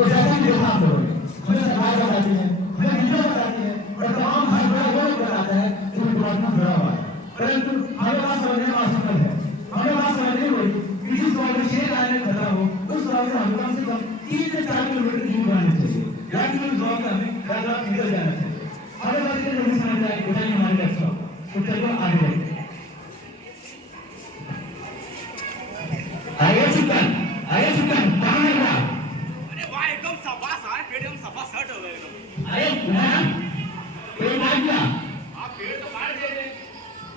तो जैसा कि देखा आप लोगों ने, हमें सरकार बताती है, हमें मीडिया बताती है और तमाम हर बड़ा वो लोग बताता है जो डिपार्टमेंट जुड़ा हुआ है, परंतु हमें बात समझने में असफल है। हमें बात समझनी होगी कि जिस गाँव में शेर आने खतरा हो उस गाँव से हम कम से कम 3 से 4 किलोमीटर दूर रहना चाहिए, या कि उस गाँव में हमें रात निकल जाना चाहिए। हमें बात ये नहीं समझ आए कि हमारे लक्ष्य तो चलो आगे बढ़ते हैं। आगे सुकन कहाँ है क्या? अरे वाह एकदम सफा सा है, पेड़ एकदम सफा सेट हो गया एकदम। अरे ना पेड़ काट दिया, आप पेड़ तो काट दे रहे,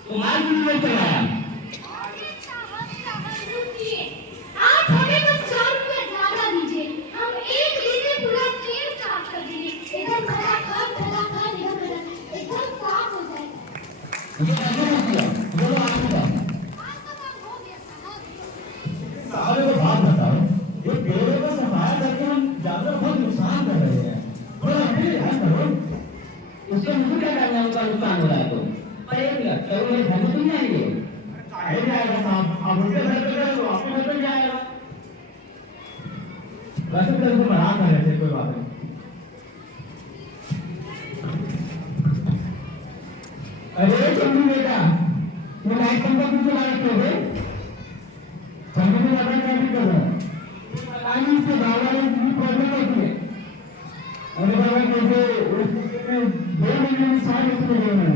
तो मार क्यों नहीं चलाया? आप हमें बस 4 रुपए ज्यादा दीजिए, हम एक दिन में पूरा पेड़ साफ कर देंगे, एकदम खड़ाखड़ एकदम साफ हो जाएगा। ये कैसे हो गया? बोलो आप ही बताओ। आपका काम हो गया साहब। साहब को बात बताओ, ये पेड़ों को सफाया करके हम जानवर बहुत नुकसान कर रहे हैं, थोड़ा अपने ध्यान करो। उससे मुझे क्या करना है, उनका नुकसान हो रहा है तो पर एक मिनट करो, मेरे घर में तो नहीं आएंगे। काहे जाएगा साहब, आप उनके घर पे गए तो आपके घर पे भी आएगा। वैसे तो उनको मजाक कर रहे थे, कोई बात नहीं। अरे चंदू बेटा, ये लाइट पंखा क्यों चला रखे हो बे? चंदू में ज्यादा ट्रैफिक कर रहा है, पानी से बाबा ने इतनी प्रॉब्लम होती है। अरे बाबा कैसे में 2 महीने में 60 रुपये दे रहे हैं।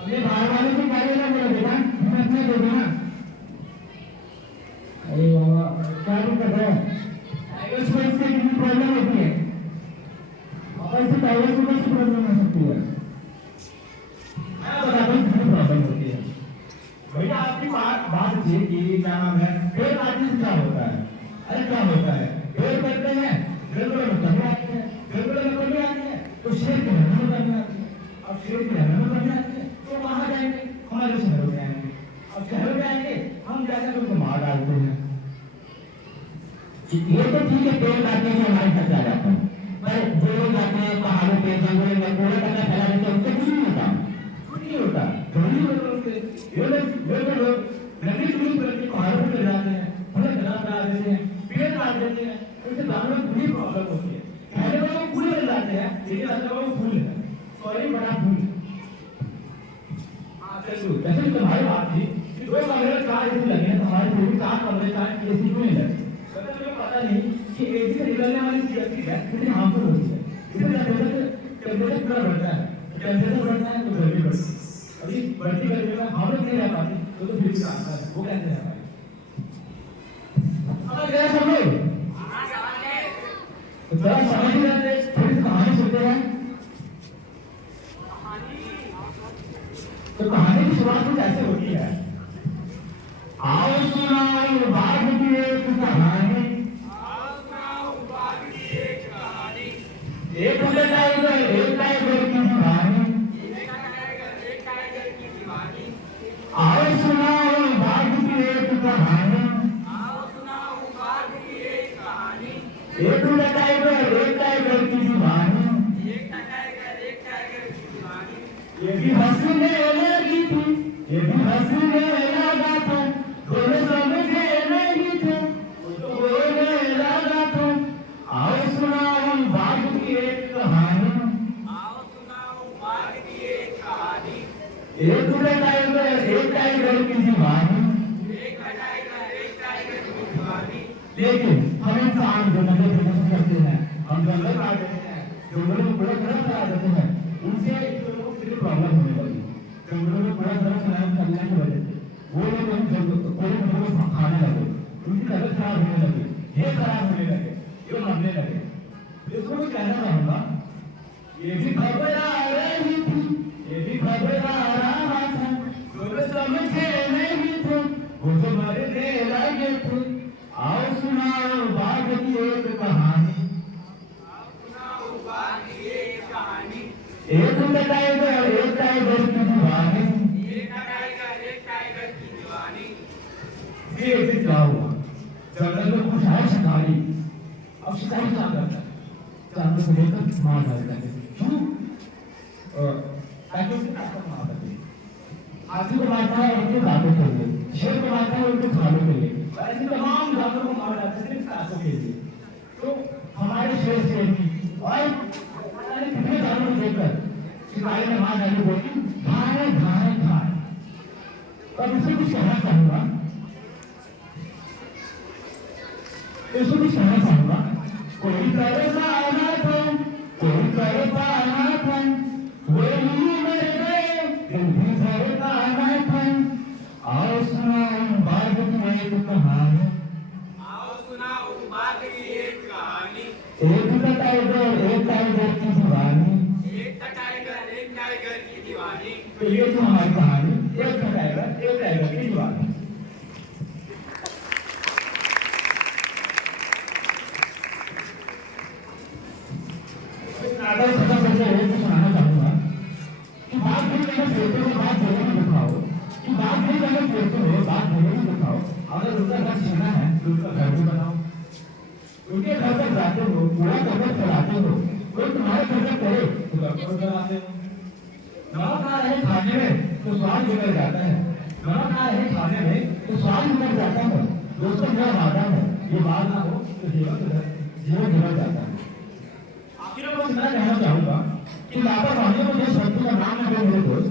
अरे बाहर वाले से क्या लेना मेरा बेटा, मैं अपने दे देना। अरे बाबा क्या कर रहे हैं? टाइगर स्पेस से कितनी प्रॉब्लम होती है बाबा, इससे टाइगर को कैसे प्रॉब्लम हो सकती है? मैं बताता हूँ कितनी प्रॉब्लम होती है। भैया आपकी बात थी कि क्या नाम है, पेड़ काटने से क्या होता है? अरे क्या होता है, पेड़ करते हैं, पेड़ में कमी आती है, पेड़ में कमी आती है तो शेर के रहने में कमी आती है। अब शेर के रहने में कमी आती है तो कहाँ जाएंगे? हमारे शहरों में आएंगे। अब शहरों में आएंगे, हम जाकर उनको मार डालते हैं। ये तो ठीक है, पेड़ काटने से हमारे खर्च आ जाता है, पर जो लोग जाते हैं पहाड़ों पे जंगलों में कूड़ा कचरा फैला देते हैं, उससे कुछ नहीं होता, कुछ नहीं होता। धोनी ये लोग नदी दूर करके पहाड़ों पे जाते हैं, फल फैला देते हैं, पेड़ काट देते हैं, उससे जानवरों को बड़ी प्रॉब्लम होती है। कहने वाले फूल मिल जाते हैं, लेकिन असल में फूल है, सॉरी बड़ा फूल। हाँ चलो, जैसे तुम्हारी बात थी कि 2 कमरे 4 एसी लगे हैं, हमारे पूरी 4 कमरे 4 एसी क्यों नहीं लगे? तुम्हें पता नहीं कि एसी से निकलने वाली सीएफसी गैस कितनी हार्मफुल होती है। इससे टेम्परेचर पूरा बढ़ता है, टेम्परेचर बढ़ता है तो गर्मी बढ़ती है। अभी बढ़ती गर्मी में हम लोग नहीं रह पाते तो फिर भी आता है, वो कैसे रह पाए? समझ गए सब लोग? तो जरा समझ ही रहे, थोड़ी सी कहानी सुनते हैं। तो कहानी की शुरुआत कुछ ऐसे होती है। आओ सुनाओ बाघ की एक कहानी, एक टाइगर की कहानी। आओ सुनाओ बाघ की एक कहानी, एक टाइगर की जुबानी। ये भी हंसने लगी थी, ये भी हंसने लगा था, दोनों समझे नहीं थे, वो तो रोने लगा था। आओ सुनाओ बाघ की एक कहानी, एक टाइगर की जुबानी। लेकिन हम इंसान जो नजर प्रदर्शन करते हैं, हम जंगल काट देते हैं, जंगलों में पूरा तरफ करा देते हैं, उनसे लोगों को कितनी प्रॉब्लम होने लगी। जंगलों में पूरा तरफ करने की वजह से वो लोग कोई को खाने लगे, उनकी तबीयत खराब होने लगी, ये खराब होने लगे, ये मरने लगे। इसको मैं कहना चाहूंगा, ये भी खबर आ रही थी, ये भी खबर आ रहा था, दोनों समझे नहीं थे, वो जो मरने लगे थे। आओ सुनाओ बाघ की एक कहानी, एक टाइगर की जुबानी। फिर क्या हुआ? जंगल में कुछ है शिकारी। अब शिकारी क्या करता है? जानवर को लेकर मार डालता है। क्यों? ताकि उसके ताकत ना आ सके। हाथी को मारता है उनके दांतों के लिए, शेर को मारता है उनके खालों के लिए, ऐसे तमाम जानवरों को मार डालते हैं पैसों के लिए। तो अब इससे कुछ कहना चाहूंगा, इससे कुछ कहना चाहूंगा। कोई करता अनाथन, कोई करता अनाथन, वही मेरे दिल भी भरता अनाथन। आओ सुनाओ बाग की एक कहानी, आओ सुनाओ बाग की एक कहानी। एक टाइगर की दीवानी। एक टाइगर की दीवानी। तो ये तो हमारी कहानी, एक टाइगर की दीवानी। नाटक खत्म करके एक सुनाना चाहूंगा कि बात नहीं करना सोचते हो, बात जरूर दिखाओ, कि बात नहीं करना सोचते हो, बात जरूर दिखाओ। अगर उनका घर छीना है तो उनका घर भी बनाओ, उनके घर पर जाते हो, पूरा कपड़ा चलाते हो, कोई तुम्हारे घर पर करे तो कपड़ा चलाते हो। नमक आ रहे खाने में तो स्वाद बिगड़ जाता है, नमक आ रहे खाने में तो स्वाद बिगड़ जाता है। दोस्तों मेरा वादा है, ये बात ना हो तो जीवन बिगड़ जाता है। आखिर में मैं इतना कहना चाहूंगा कि लापरवाही में जिस व्यक्ति का नाम है वो मेरे दोस्त